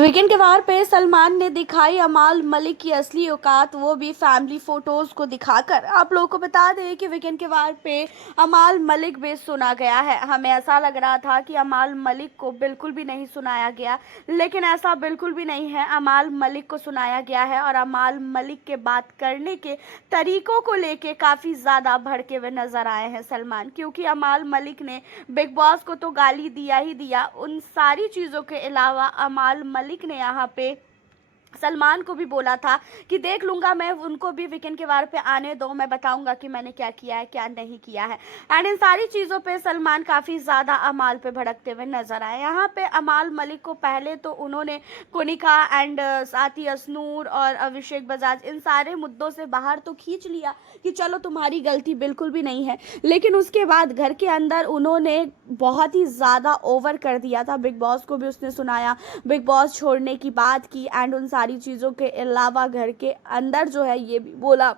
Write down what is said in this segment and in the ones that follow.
Weekend के वार पे सलमान ने दिखाई अमाल मलिक की असली औकात, वो भी फैमिली फोटोज को दिखाकर। आप लोगों को बता दें कि वीकेंड के वार पे अमाल मलिक भी सुना गया है। हमें ऐसा लग रहा था कि अमाल मलिक को बिल्कुल भी नहीं सुनाया गया, लेकिन ऐसा बिल्कुल भी नहीं है। अमाल मलिक को सुनाया गया है और अमाल मलिक के बात करने के तरीकों को लेके काफ़ी ज़्यादा भड़के हुए नजर आए हैं सलमान, क्योंकि अमाल मलिक ने बिग बॉस को तो गाली दिया ही दिया। उन सारी चीज़ों के अलावा अमाल मलिक ने यहाँ पे सलमान को भी बोला था कि देख लूंगा मैं, उनको भी वीकेंड के वार पे आने दो, मैं बताऊंगा कि मैंने क्या किया है क्या नहीं किया है। एंड इन सारी चीज़ों पे सलमान काफ़ी ज़्यादा अमाल पे भड़कते हुए नजर आए। यहाँ पे अमाल मलिक को पहले तो उन्होंने कुनिका एंड साथ ही असनूर और अभिषेक बजाज इन सारे मुद्दों से बाहर तो खींच लिया कि चलो तुम्हारी गलती बिल्कुल भी नहीं है, लेकिन उसके बाद घर के अंदर उन्होंने बहुत ही ज़्यादा ओवर कर दिया था। बिग बॉस को भी उसने सुनाया, बिग बॉस छोड़ने की बात की एंड उन सारी चीज़ों के अलावा घर के अंदर जो है ये भी बोला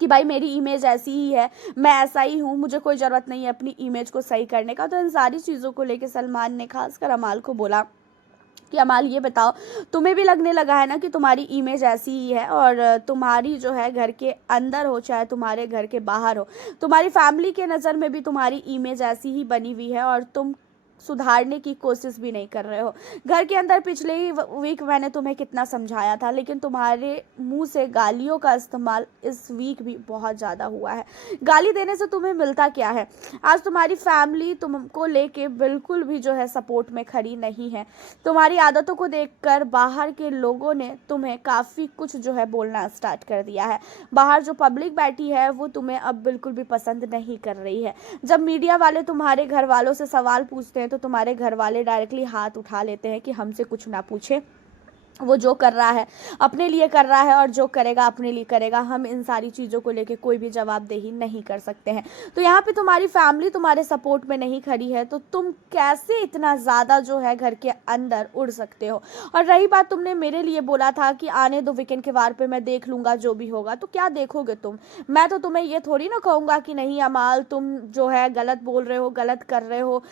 कि भाई मेरी इमेज ऐसी ही है, मैं ऐसा ही हूँ, मुझे कोई ज़रूरत नहीं है अपनी इमेज को सही करने का। तो इन सारी चीज़ों को लेकर सलमान ने खासकर अमाल को बोला कि अमाल ये बताओ, तुम्हें भी लगने लगा है ना कि तुम्हारी इमेज ऐसी ही है, और तुम्हारी जो है घर के अंदर हो चाहे तुम्हारे घर के बाहर हो, तुम्हारी फैमिली के नज़र में भी तुम्हारी इमेज ऐसी ही बनी हुई है और तुम सुधारने की कोशिश भी नहीं कर रहे हो। घर के अंदर पिछले ही वीक मैंने तुम्हें कितना समझाया था, लेकिन तुम्हारे मुंह से गालियों का इस्तेमाल इस वीक भी बहुत ज़्यादा हुआ है। गाली देने से तुम्हें मिलता क्या है? आज तुम्हारी फैमिली तुमको लेके बिल्कुल भी जो है सपोर्ट में खड़ी नहीं है। तुम्हारी आदतों को देखकर बाहर के लोगों ने तुम्हें काफ़ी कुछ जो है बोलना स्टार्ट कर दिया है। बाहर जो पब्लिक बैठी है वो तुम्हें अब बिल्कुल भी पसंद नहीं कर रही है। जब मीडिया वाले तुम्हारे घर वालों से सवाल पूछते हैं तो तुम्हारे घर वाले डायरेक्टली हाथ उठा लेते हैं कि हमसे कुछ ना पूछे, वो जो कर रहा है अपने लिए कर रहा है और जो करेगा अपने लिए करेगा। हम इन सारी चीज़ों को लेके कोई भी जवाबदेही नहीं कर सकते हैं। तो यहाँ पे तुम्हारी फैमिली तुम्हारे सपोर्ट में नहीं खड़ी है, तो तुम कैसे इतना ज़्यादा जो है घर के अंदर उड़ सकते हो? और रही बात, तुमने मेरे लिए बोला था कि आने दो वीकेंड के वार पे, मैं देख लूँगा जो भी होगा। तो क्या देखोगे तुम? मैं तो तुम्हें ये थोड़ी ना कहूँगा कि नहीं अमाल तुम जो है गलत बोल रहे हो, गलत कर रहे हो।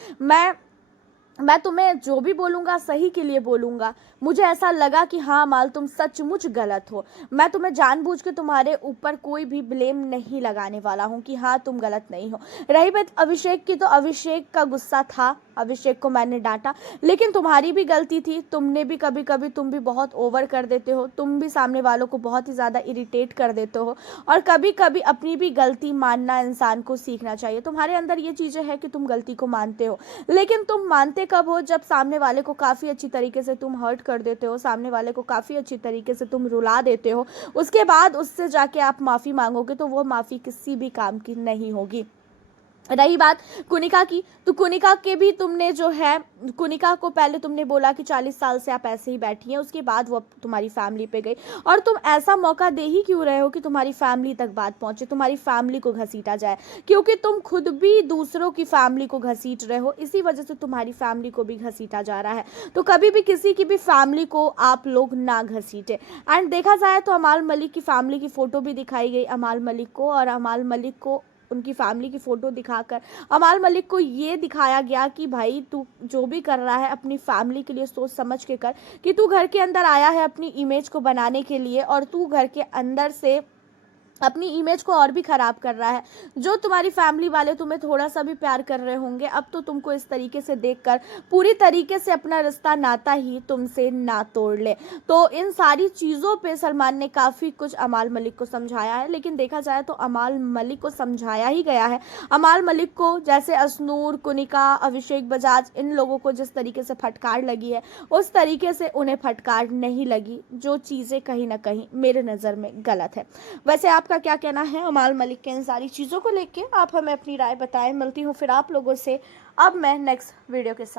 मैं तुम्हें जो भी बोलूँगा सही के लिए बोलूँगा। मुझे ऐसा लगा कि हाँ अमाल तुम सचमुच गलत हो, मैं तुम्हें जानबूझ के तुम्हारे ऊपर कोई भी ब्लेम नहीं लगाने वाला हूँ कि हाँ तुम गलत नहीं हो। रही बात अभिषेक की, तो अभिषेक का गुस्सा था, अभिषेक को मैंने डांटा, लेकिन तुम्हारी भी गलती थी। तुमने भी कभी कभी तुम भी बहुत ओवर कर देते हो, तुम भी सामने वालों को बहुत ही ज़्यादा इरिटेट कर देते हो, और कभी कभी अपनी भी गलती मानना इंसान को सीखना चाहिए। तुम्हारे अंदर ये चीज़ें हैं कि तुम गलती को मानते हो, लेकिन तुम मानते कब हो? जब सामने वाले को काफ़ी अच्छी तरीके से तुम हर्ट कर देते हो, सामने वाले को काफ़ी अच्छी तरीके से तुम रुला देते हो, उसके बाद उससे जाके आप माफ़ी मांगोगे तो वो माफ़ी किसी भी काम की नहीं होगी। रही बात कुनिका की, तो कुनिका के भी तुमने जो है, कुनिका को पहले तुमने बोला कि 40 साल से आप ऐसे ही बैठी हैं, उसके बाद वो तुम्हारी फैमिली पे गई, और तुम ऐसा मौका दे ही क्यों रहे हो कि तुम्हारी फैमिली तक बात पहुंचे, तुम्हारी फैमिली को घसीटा जाए? क्योंकि तुम खुद भी दूसरों की फैमिली को घसीट रहे हो, इसी वजह से तुम्हारी फैमिली को भी घसीटा जा रहा है। तो कभी भी किसी की भी फैमिली को आप लोग ना घसीटे। एंड देखा जाए तो अमाल मलिक की फैमिली की फ़ोटो भी दिखाई गई अमाल मलिक को, और अमाल मलिक को उनकी फैमिली की फ़ोटो दिखाकर अमाल मलिक को ये दिखाया गया कि भाई तू जो भी कर रहा है अपनी फैमिली के लिए सोच समझ के कर, कि तू घर के अंदर आया है अपनी इमेज को बनाने के लिए, और तू घर के अंदर से अपनी इमेज को और भी ख़राब कर रहा है। जो तुम्हारी फैमिली वाले तुम्हें थोड़ा सा भी प्यार कर रहे होंगे, अब तो तुमको इस तरीके से देखकर पूरी तरीके से अपना रिश्ता नाता ही तुमसे ना तोड़ ले। तो इन सारी चीज़ों पे सलमान ने काफ़ी कुछ अमाल मलिक को समझाया है, लेकिन देखा जाए तो अमाल मलिक को समझाया ही गया है। अमाल मलिक को जैसे असनूर, कुनिका, अभिषेक बजाज इन लोगों को जिस तरीके से फटकार लगी है, उस तरीके से उन्हें फटकार नहीं लगी, जो चीज़ें कहीं ना कहीं मेरे नज़र में गलत है। वैसे आपका क्या कहना है अमाल मलिक के इन सारी चीज़ों को लेके? आप हमें अपनी राय बताएं। मिलती हूँ फिर आप लोगों से अब मैं नेक्स्ट वीडियो के साथ।